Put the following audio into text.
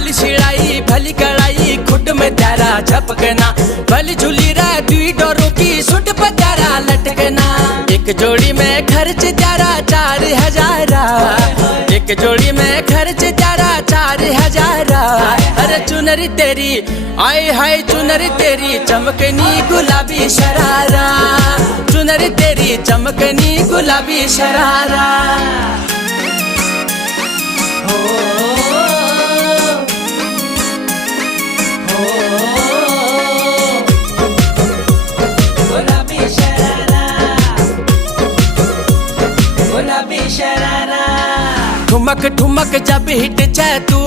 भली शिड़ाई भली कड़ाई खुट में त्यारा झपकना, भली झूली रा दुई डोरों की सुट पर त्यारा लटकना। एक जोड़ी में खर्च त्यारा 4,000, एक जोड़ी में खर्च त्यारा 4,000। अरे चुनरी तेरी आए हाय चुनरी तेरी चमकनी गुलाबी शरारा, चुनरी तेरी चमकनी गुलाबी शरारा। गुलाबी शरारा, गुलाबी शरारा। ठुमक ठुमक जब हिट छे तू